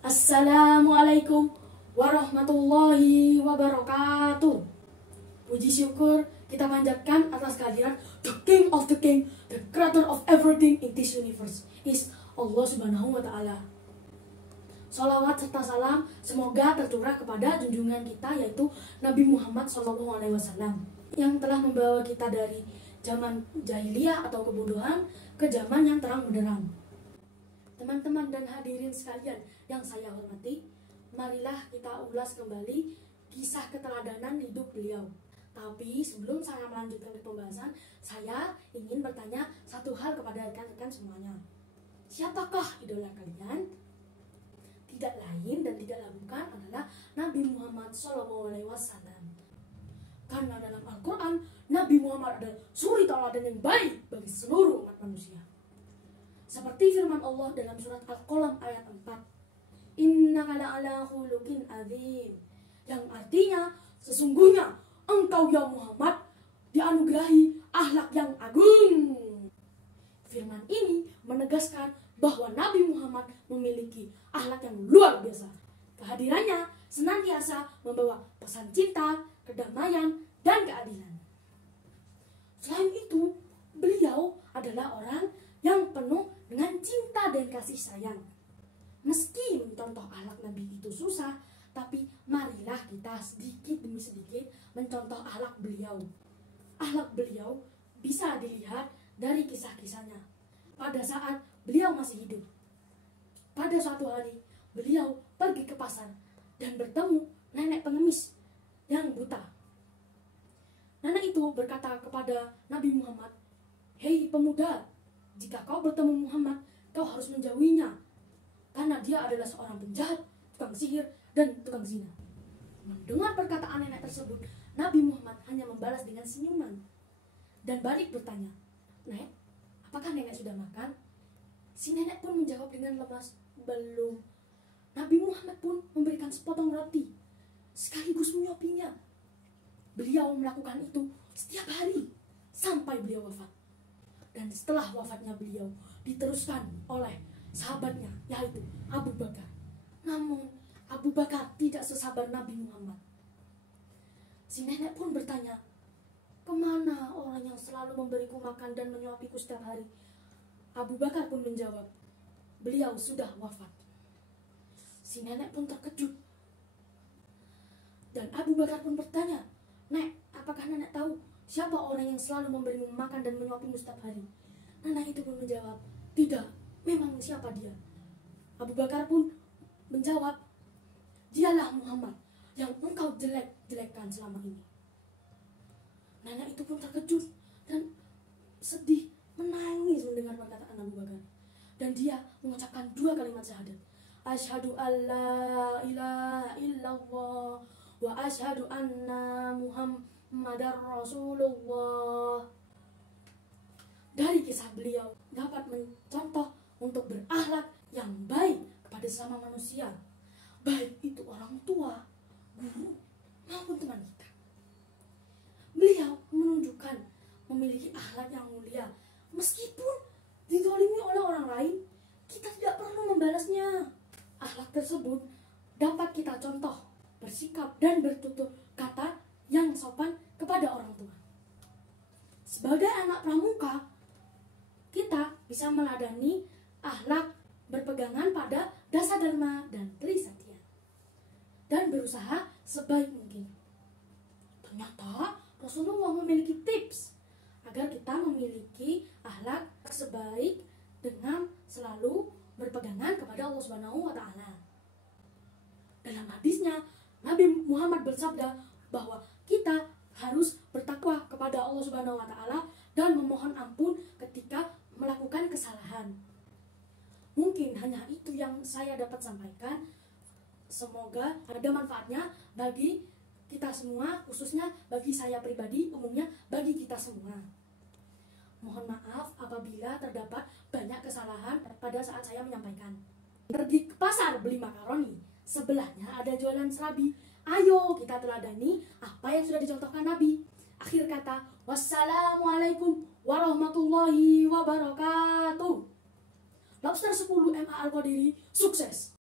Assalamualaikum warahmatullahi wabarakatuh. Puji syukur kita panjatkan atas kehadiran The King of the King, the creator of everything in this universe is Allah Subhanahu wa Ta'ala. Salawat serta salam semoga tercurah kepada junjungan kita, yaitu Nabi Muhammad SAW, yang telah membawa kita dari zaman jahiliyah atau kebodohan ke zaman yang terang benderang. Teman-teman dan hadirin sekalian yang saya hormati, marilah kita ulas kembali kisah keteladanan hidup beliau. Tapi sebelum saya melanjutkan ke pembahasan, saya ingin bertanya satu hal kepada rekan-rekan semuanya. Siapakah idola kalian? Tidak lain dan tidaklah bukan adalah Nabi Muhammad SAW. Karena dalam Al-Quran, Nabi Muhammad adalah suri tauladan yang baik bagi seluruh umat manusia. Seperti firman Allah dalam surat Al-Qalam ayat 4, Innaka la'ala khuluqin azim, yang artinya sesungguhnya engkau ya Muhammad dianugerahi akhlak yang agung. Firman ini menegaskan bahwa Nabi Muhammad memiliki akhlak yang luar biasa. Kehadirannya senantiasa membawa pesan cinta, kedamaian, dan keadilan. Selain itu, beliau adalah orang yang penuh dengan cinta dan kasih sayang. Meski mencontoh akhlak Nabi itu susah, tapi marilah kita sedikit demi sedikit mencontoh akhlak beliau. Akhlak beliau bisa dilihat dari kisah-kisahnya pada saat beliau masih hidup. Pada suatu hari, beliau pergi ke pasar dan bertemu nenek pengemis yang buta. Nenek itu berkata kepada Nabi Muhammad, "Hei pemuda, jika kau bertemu Muhammad, kau harus menjauhinya, karena dia adalah seorang penjahat, tukang sihir, dan tukang zina." Mendengar perkataan nenek tersebut, Nabi Muhammad hanya membalas dengan senyuman dan balik bertanya, "Nek, apakah nenek sudah makan?" Si nenek pun menjawab dengan lemas, "Belum." Nabi Muhammad pun memberikan sepotong roti sekaligus menyuapinya. Beliau melakukan itu setiap hari sampai beliau wafat. Dan setelah wafatnya beliau diteruskan oleh sahabatnya, yaitu Abu Bakar. Namun Abu Bakar tidak sesabar Nabi Muhammad. Si nenek pun bertanya, "Kemana orang yang selalu memberiku makan dan menyuapiku setiap hari?" Abu Bakar pun menjawab, "Beliau sudah wafat." Si nenek pun terkejut. Dan Abu Bakar pun bertanya, "Nek, apakah nenek tahu siapa orang yang selalu memberimu makan dan menyuapimu setiap hari?" Nenek itu pun menjawab, "Tidak, memang siapa dia?" Abu Bakar pun menjawab, "Dialah Muhammad yang engkau jelek-jelekkan selama ini." Nenek itu pun terkejut dan sedih, menangis mendengar perkataan Abu Bakar. Dan dia mengucapkan 2 kalimat syahadat. Asyhadu alla ilaha illallah wa asyhadu anna Muhammadar Rasulullah. Dari kisah beliau dapat mencontoh untuk berakhlak yang baik kepada sesama manusia, baik itu orang tua, guru, maupun teman kita. Beliau menunjukkan memiliki akhlak yang mulia. Meskipun dizalimi oleh orang lain, kita tidak perlu membalasnya. Akhlak tersebut dapat kita contoh, bersikap dan bertutur kata yang sopan kepada orang tua. Sebagai anak pramuka, kita bisa meladani akhlak berpegangan pada dasa dharma dan trisatya, dan berusaha sebaik mungkin. Ternyata Rasulullah memiliki tips agar kita memiliki akhlak sebaik dengan selalu berpegangan kepada Allah Subhanahu wa Ta'ala. Dalam hadisnya, Nabi Muhammad bersabda bahwa kita harus bertakwa kepada Allah Subhanahu wa Ta'ala dan memohon ampun ketika melakukan kesalahan. Mungkin hanya itu yang saya dapat sampaikan. Semoga ada manfaatnya bagi kita semua, khususnya bagi saya pribadi, umumnya bagi kita semua. Mohon maaf apabila terdapat banyak kesalahan pada saat saya menyampaikan. Pergi ke pasar beli makaroni, sebelahnya ada jualan serabi. Ayo kita teladani apa yang sudah dicontohkan Nabi. Akhir kata, wassalamualaikum warahmatullahi wabarakatuh. Lobster 10 MA Al-Qadiri, sukses!